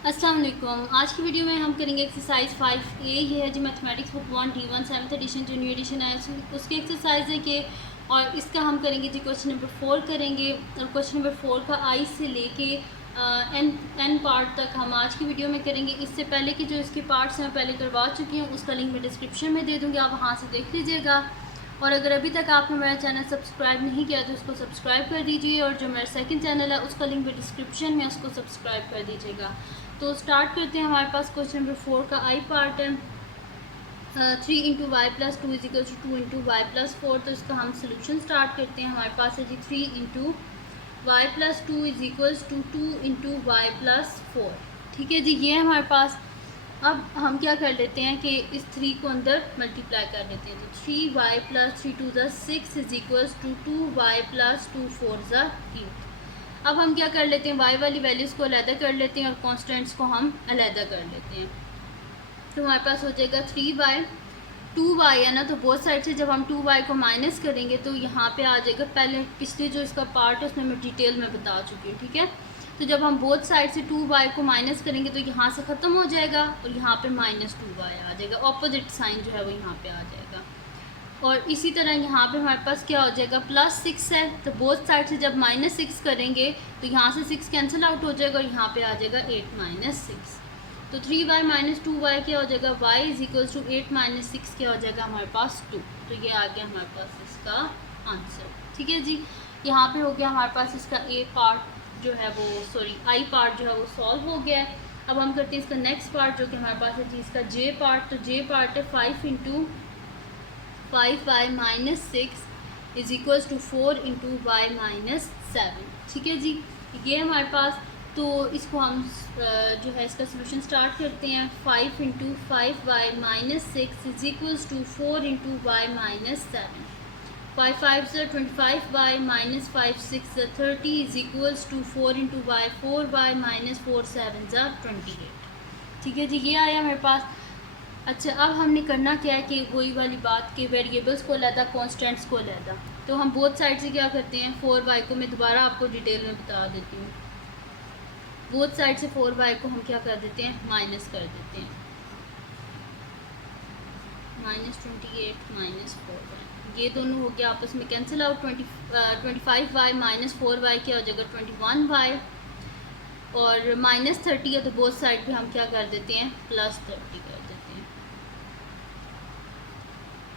अस्सलाम वालेकुम। आज की वीडियो में हम करेंगे एक्सरसाइज 5A। ये है जी mathematics book 1 D1 7th edition जो न्यू एडिशन है उसकी एक्सरसाइज है कि और इसका हम करेंगे जी क्वेश्चन नंबर 4 करेंगे। और क्वेश्चन नंबर 4 का आई से लेके एन पार्ट तक हम आज की वीडियो में करेंगे। इससे पहले कि जो इसके पार्ट्स मैं पहले करवा चुकी हूँ उसका लिंक मैं डिस्क्रिप्शन में दे दूँगी, आप वहाँ से देख लीजिएगा। और अगर अभी तक आपने मेरा चैनल सब्सक्राइब नहीं किया तो उसको सब्सक्राइब कर दीजिए, और जो मेरा सेकंड चैनल है उसका लिंक भी डिस्क्रिप्शन में, उसको सब्सक्राइब कर दीजिएगा। तो स्टार्ट करते हैं। हमारे पास क्वेश्चन नंबर 4 का आई पार्ट है 3 into y plus 2 is equal to 2 into y plus 4। तो इसका हम सोल्यूशन स्टार्ट करते हैं। हमारे पास है G 3 into y plus 2 is equals to 2 into y plus 4। ठीक है जी, ये है हमारे पास। अब हम क्या कर लेते हैं कि इस 3 को अंदर मल्टीप्लाई कर लेते हैं। तो 3 वाई प्लस 3 टू ज़ा 6 is equals to 2 y plus 2 4 ज़ा 8। अब हम क्या कर लेते हैं, वाई वाली वैल्यूज़ को अलहदा कर लेते हैं और कॉन्स्टेंट्स को हम अलहदा कर लेते हैं। तो हमारे पास हो जाएगा 3y 2y है ना, तो बोथ साइड से जब हम 2y को माइनस करेंगे तो यहाँ पे आ जाएगा। पहले पिछले जो इसका पार्ट है उसमें मैं डिटेल में बता चुकी हूँ, ठीक है। तो जब हम बोथ साइड से 2y को माइनस करेंगे तो यहाँ से ख़त्म हो जाएगा और यहाँ पे -2y आ जाएगा। ऑपोजिट साइन जो है वो यहाँ पे आ जाएगा। और इसी तरह यहाँ पे हमारे पास क्या हो जाएगा, +6 है। तो बोथ साइड से जब -6 करेंगे तो यहाँ से 6 कैंसिल आउट हो जाएगा और यहाँ पे आ जाएगा 8 - 6। तो 3y - 2y क्या हो जाएगा, y इज इक्वल्स टू 8 - 6 क्या हो जाएगा हमारे पास 2। तो ये आ गया हमारे पास इसका आंसर। ठीक है जी, यहाँ पे हो गया हमारे पास इसका ए पार्ट जो है वो, सॉरी आई पार्ट जो है वो सॉल्व हो गया है। अब हम करते हैं इसका नेक्स्ट पार्ट जो कि हमारे पास है जी इसका जे पार्ट। तो जे पार्ट है 5 into 5y - 6 is equals to 4 into y - 7। ठीक है जी, ये हमारे पास। तो इसको हम जो है इसका सोल्यूशन स्टार्ट करते हैं। 5 into 5y - 6 is equals to 4 into y - 7। 5 5 ज़ा 25y - 5 6 ज़ा 30 is equals to 4 into y 4y - 4 7 ज़ा 28। ठीक है जी, ये आया मेरे पास। अच्छा, अब हमने करना क्या है कि वही वाली बात के वेरिएबल्स को अलहदा, कॉन्स्टेंट्स को अलहदा। तो हम बोथ साइड से क्या करते हैं, 4y को मैं दोबारा आपको डिटेल में बता देती हूँ। बोथ साइड से 4y को हम क्या कर देते हैं, माइनस कर देते हैं। -28 - 4y, ये दोनों हो गया आपस में कैंसिल आउट। 25y - 4y क्या हो जाएगा 21y। और -30 है तो बोथ साइड पे हम क्या कर देते हैं, +30 कर देते हैं।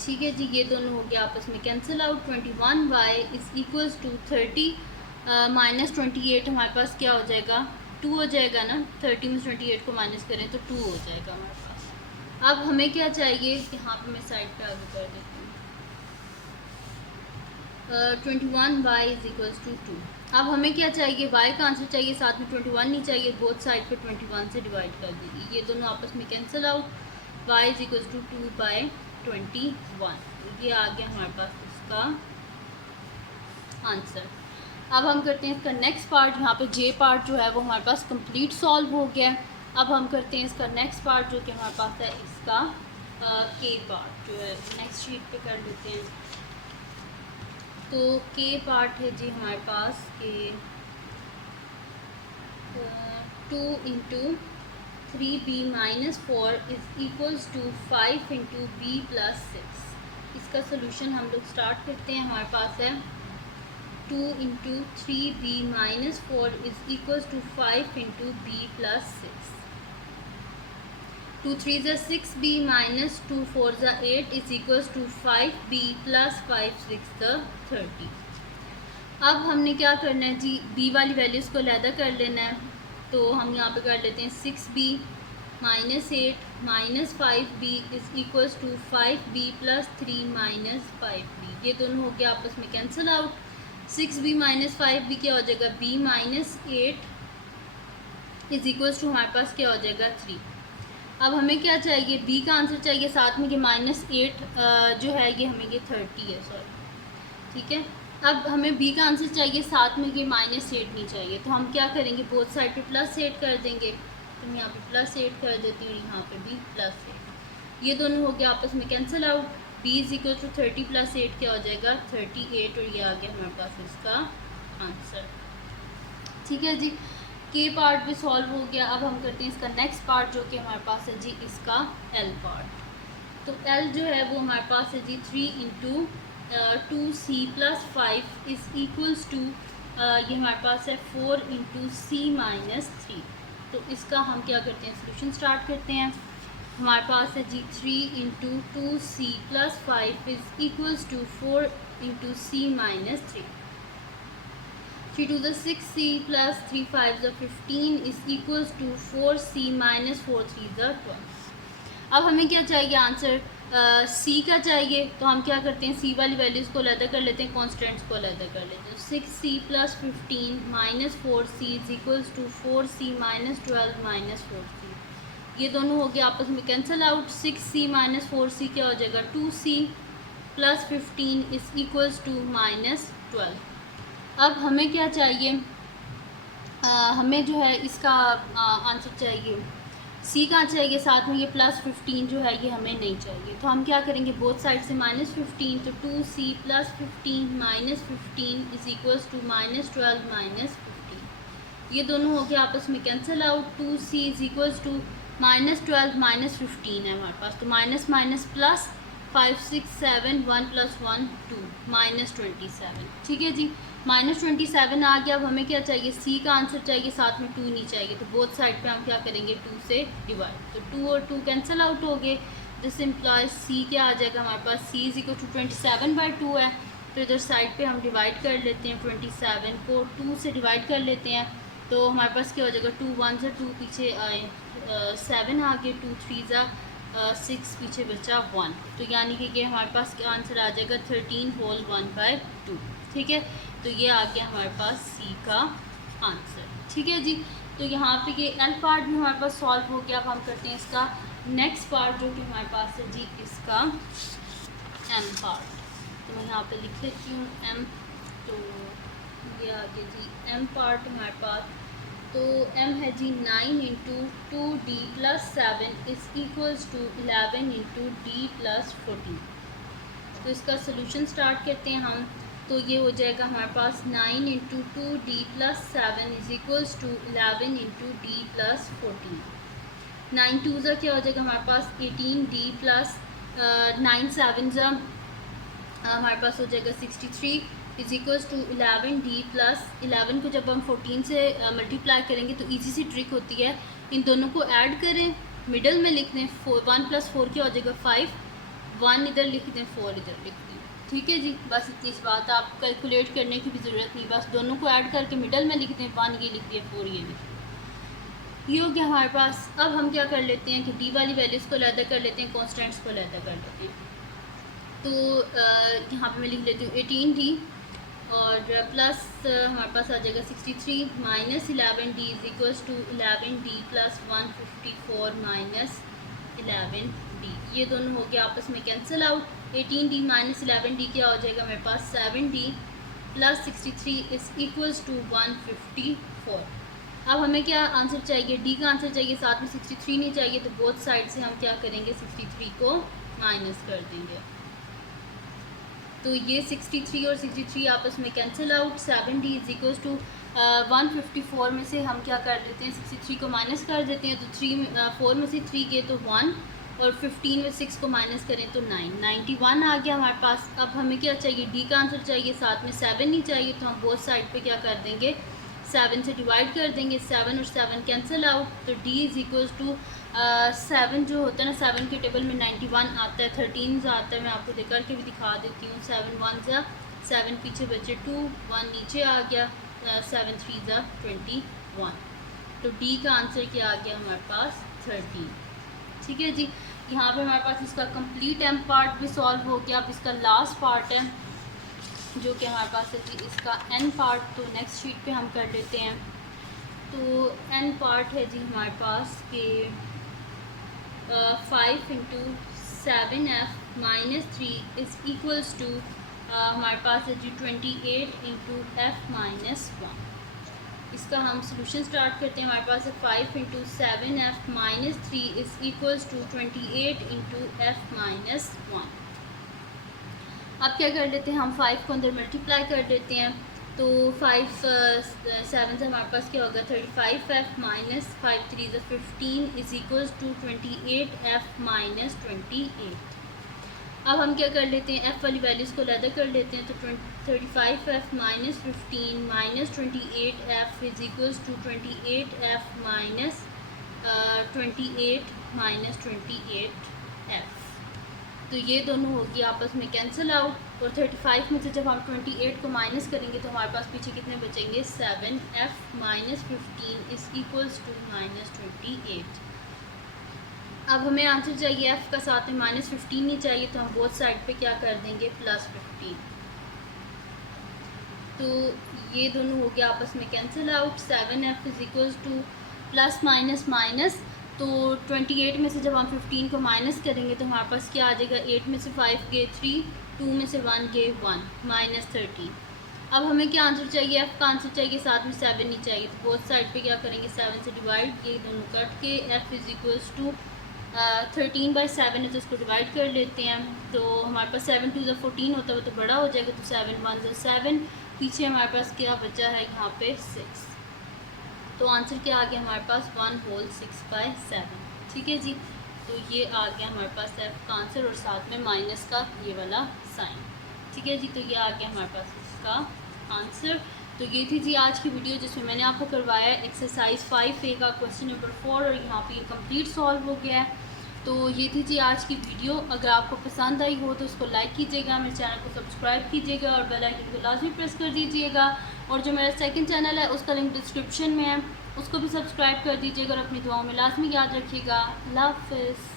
ठीक है जी, ये दोनों हो गया आपस में cancel out. 21y is equals to 30 -28 हमारे पास क्या हो जाएगा, 2 हो जाएगा ना। 30 में 28 को माइनस करें तो 2 हो जाएगा हमारे पास। अब हमें क्या चाहिए, यहाँ पे मैं साइड पे आगे कर देती हूँ। 21y is equals to 2। अब हमें क्या चाहिए, y का आंसर चाहिए, साथ में 21 नहीं चाहिए। बोथ साइड पे 21 से डिवाइड कर दीजिए, ये दोनों आपस में cancel out. y is equals to 2/21। ये आ गया हमारे पास इसका आंसर। अब हम करते हैं इसका नेक्स्ट पार्ट। यहाँ पे जे पार्ट जो है वो हमारे पास कंप्लीट सॉल्व हो गया है। अब हम करते हैं इसका नेक्स्ट पार्ट जो कि हमारे पास है इसका के पार्ट जो है नेक्स्ट शीट पे कर लेते हैं। तो के पार्ट है जी हमारे पास के 2 into 3b - 4 is equals to 5 into b + 6। इसका सोल्यूशन हम लोग स्टार्ट करते हैं। हमारे पास है 2 into 3b - 4 is equals to 5 into b + 6। 2 3 ज़ा 6b - 2 4 ज़ा 8 इज इक्वल्स टू 5b + 5 6 ज़ा 30। अब हमने क्या करना है जी, b वाली वैल्यूज़ को अलहदा कर लेना है। तो हम यहाँ पे कर लेते हैं 6b - 8 - 5b is equals to 5b + 3 - 5b। ये दोनों हो गया आपस में कैंसिल आउट। 6b - 5b क्या हो जाएगा, b - 8 इज इक्वल्स टू हमारे पास क्या हो जाएगा 3। अब हमें क्या चाहिए, b का आंसर चाहिए, साथ में ये -8 जो है ये हमें ये 30 है, सॉरी। ठीक है, अब हमें b का आंसर चाहिए, साथ में ये -8 नहीं चाहिए। तो हम क्या करेंगे, बोथ साइड पे +8 कर देंगे। तो मैं यहाँ पे +8 कर देती हूँ, यहाँ पे भी +8। ये दोनों हो गया आपस में cancel out. b is equal to 30 + 8 क्या हो जाएगा 38। और ये आ गया हमारे पास इसका आंसर। ठीक है जी, के पार्ट भी सॉल्व हो गया। अब हम करते हैं इसका नेक्स्ट पार्ट जो कि हमारे पास है जी इसका एल पार्ट। तो एल जो है वो हमारे पास है G 3 into 2c+5 is equals to ये हमारे पास है 4 इंटू c-3। तो इसका हम क्या करते हैं, सोल्यूशन स्टार्ट करते हैं। हमारे पास है G 3 into 2c+5 is equals to 4 into c-3। 3 to the 6c plus 3 5 is 15 is equals to 4c minus 4 3 is 12। अब हमें क्या चाहिए आंसर, सी का चाहिए। तो हम क्या करते हैं, सी वाली वैल्यूज़ को अलग कर लेते हैं, कॉन्स्टेंट्स को अलग कर लेते हैं। 6c + 15 minus 4c is equals to 4c minus 12 minus 4c। ये दोनों हो गए आपस में cancel out. 6c minus 4c क्या हो जाएगा, 2c + 15 is equals to minus 12। अब हमें क्या चाहिए, हमें जो है इसका आंसर चाहिए, सी का चाहिए, साथ में ये +15 जो है ये हमें नहीं चाहिए। तो हम क्या करेंगे, बोथ साइड से -15, तो 2c + 15 minus 15 is equals to -12 minus 15। ये दोनों हो गए आपस में cancel out. 2c is equals to -12 minus 15 है हमारे पास, तो माइनस माइनस प्लस 5 6 7 1 + 1 2 -27। ठीक है जी, -27 आ गया। अब हमें क्या चाहिए, सी का आंसर चाहिए, साथ में 2 नहीं चाहिए। तो बोथ साइड पे हम क्या करेंगे, 2 से डिवाइड। तो 2 और 2 कैंसिल आउट हो गए। दिस इम्प्लॉज सी क्या आ जाएगा हमारे पास, सी इज इक्वल टू 27/2 है। तो इधर साइड पे हम डिवाइड कर लेते हैं, 27 को 2 से डिवाइड कर लेते हैं। तो हमारे पास क्या हो जाएगा, 2 1 से 2 पीछे आए, 7 आ गए, 2 3 6 पीछे बचा 1। तो यानी कि ये हमारे पास क्या आंसर आ जाएगा, 13 होल 1/2। ठीक है, तो ये आ गया हमारे पास सी का आंसर। ठीक है जी, तो यहाँ पे ये एल पार्ट भी हमारे पास सॉल्व हो गया। अब हम करते हैं इसका नेक्स्ट पार्ट जो कि हमारे पास है जी इसका एम पार्ट। तो मैं यहाँ पे लिख लेती हूँ एम। तो ये आ गया जी एम पार्ट हमारे पास। तो m है जी 9 into 2d + 7 is equals to 11 into d + 14। तो इसका सोल्यूशन स्टार्ट करते हैं हम। तो ये हो जाएगा हमारे पास 9 into 2d + 7 is equals to 11 into d + 14। 9 2 ज़ा क्या हो जाएगा हमारे पास 18d प्लस 9 7 ज़ा हमारे पास हो जाएगा 63 is equals to 11d plus 11 को जब हम 14 से मल्टीप्लाई करेंगे तो इजी सी ट्रिक होती है, इन दोनों को ऐड करें, मिडल में लिख दें, 1 + 4 क्या हो जाएगा 5, 1 इधर लिख दें, 4 इधर लिख दें। ठीक है जी, बस इतनी सी बात है, आप कैलकुलेट करने की भी ज़रूरत नहीं, बस दोनों को ऐड करके मिडल में लिख दें, 1 ये लिख दिया, 4 ये लिख दिया। ये हो गया हमारे पास। अब हम क्या कर लेते हैं कि डी वाली वैल्यूज़ को अलग कर लेते हैं, कॉन्स्टेंट्स को अलग कर लेते हैं। तो यहाँ पे मैं लिख लेती हूँ 18d और प्लस हमारे पास आ जाएगा 63 minus 11d is equals to 11d plus 154 minus 11d। ये दोनों हो गया आपस में cancel out. 18d minus 11d क्या हो जाएगा मेरे पास 7d plus 63 is equals to 154। अब हमें क्या आंसर चाहिए, डी का आंसर चाहिए, साथ में 63 नहीं चाहिए। तो बोथ साइड से हम क्या करेंगे, 63 को माइनस कर देंगे। तो ये 63 और 63 आपस में cancel out. 7d is equals to 154 में से हम क्या कर देते हैं, 63 को माइनस कर देते हैं। तो 4 में से 3 गए तो 1 और 15 में 6 को माइनस करें तो 9, 91 आ गया हमारे पास। अब हमें क्या चाहिए, डी का आंसर चाहिए, साथ में 7 नहीं चाहिए। तो हम बोथ साइड पे क्या कर देंगे, 7 से डिवाइड कर देंगे, 7 और 7 कैंसिल आउट। तो d इज़ इक्वल्स टू 7 जो होता है ना, 7 के टेबल में 91 आता है, 13 आता है, मैं आपको देख करके भी दिखा देती हूँ। 7 1 ज़ा 7 पीछे बचे 2, 1 नीचे आ गया, 7 3 ज़ा 21। तो d का आंसर क्या आ गया हमारे पास 13। ठीक है जी, यहाँ पे हमारे पास इसका कंप्लीट एम पार्ट भी सॉल्व हो गया। अब इसका लास्ट पार्ट है जो कि हमारे पास है जी इसका एन पार्ट। तो नेक्स्ट शीट पे हम कर लेते हैं। तो एन पार्ट है जी हमारे पास के 5 into 7f minus 3 is equals to हमारे पास है जी 28 इंटू f माइनस 1। इसका हम सोल्यूशन स्टार्ट करते हैं। हमारे पास है 5 into 7f minus 3 is equals to 28 into f minus 1। अब क्या कर लेते हैं, हम 5 को अंदर मल्टीप्लाई कर देते हैं। तो 5 7 से हमारे पास क्या होगा 35f माइनस 5 3 ज़ा 15 is equals to 28f minus 28। अब हम क्या कर लेते हैं, f वाली वैल्यूज़ को अलग कर लेते हैं। तो 35f minus 15 minus 28f is equals to 28f minus 28 minus 28f। तो ये दोनों होगी आपस में कैंसिल आउट, और 35 में से जब हम 28 को माइनस करेंगे तो हमारे पास पीछे कितने बचेंगे 7f minus 15 is equals to minus 28। अब हमें आंसर चाहिए f का, साथ में माइनस 15 नहीं चाहिए, तो हम बोथ साइड पे क्या कर देंगे प्लस 15। तो ये दोनों हो गया आपस में cancel out. 7f is equals two plus minus minus, तो 28 में से जब हम 15 को माइनस करेंगे तो हमारे पास क्या आ जाएगा, 8 में से 5 गए 3, 2 में से 1 गए 1 माइनस 13। अब हमें क्या आंसर चाहिए, f का आंसर चाहिए, साथ में 7 नहीं चाहिए, तो बोथ साइड पे क्या करेंगे 7 से डिवाइड, ये दोनों कट के f इज इक्वल्स टू 13/7 है तो इसको डिवाइड कर लेते हैं। तो हमारे पास 7 2 ज़ा 14 होता है, तो बड़ा हो जाएगा, तो 7 1 ज़ा 7, पीछे हमारे पास क्या बचा है यहाँ पे 6। तो आंसर क्या आ गया हमारे पास 1 होल 6/7। ठीक है जी, तो ये आ गया हमारे पास f का आंसर, और साथ में माइनस का ये वाला साइन। ठीक है जी, तो ये आ गया हमारे पास इसका आंसर। तो ये थी जी आज की वीडियो जिसमें मैंने आपको करवाया एक्सरसाइज 5A का क्वेश्चन नंबर 4, और यहाँ पे ये कंप्लीट सॉल्व हो गया है। तो ये थी जी आज की वीडियो। अगर आपको पसंद आई हो तो उसको लाइक कीजिएगा, मेरे चैनल को सब्सक्राइब कीजिएगा और बेल आइकन को लाजमी प्रेस कर दीजिएगा। और जो मेरा सेकंड चैनल है उसका लिंक डिस्क्रिप्शन में है, उसको भी सब्सक्राइब कर दीजिएगा, और अपनी दुआओं में लाजमी याद रखिएगा। अल्लाह हाफ़िज़।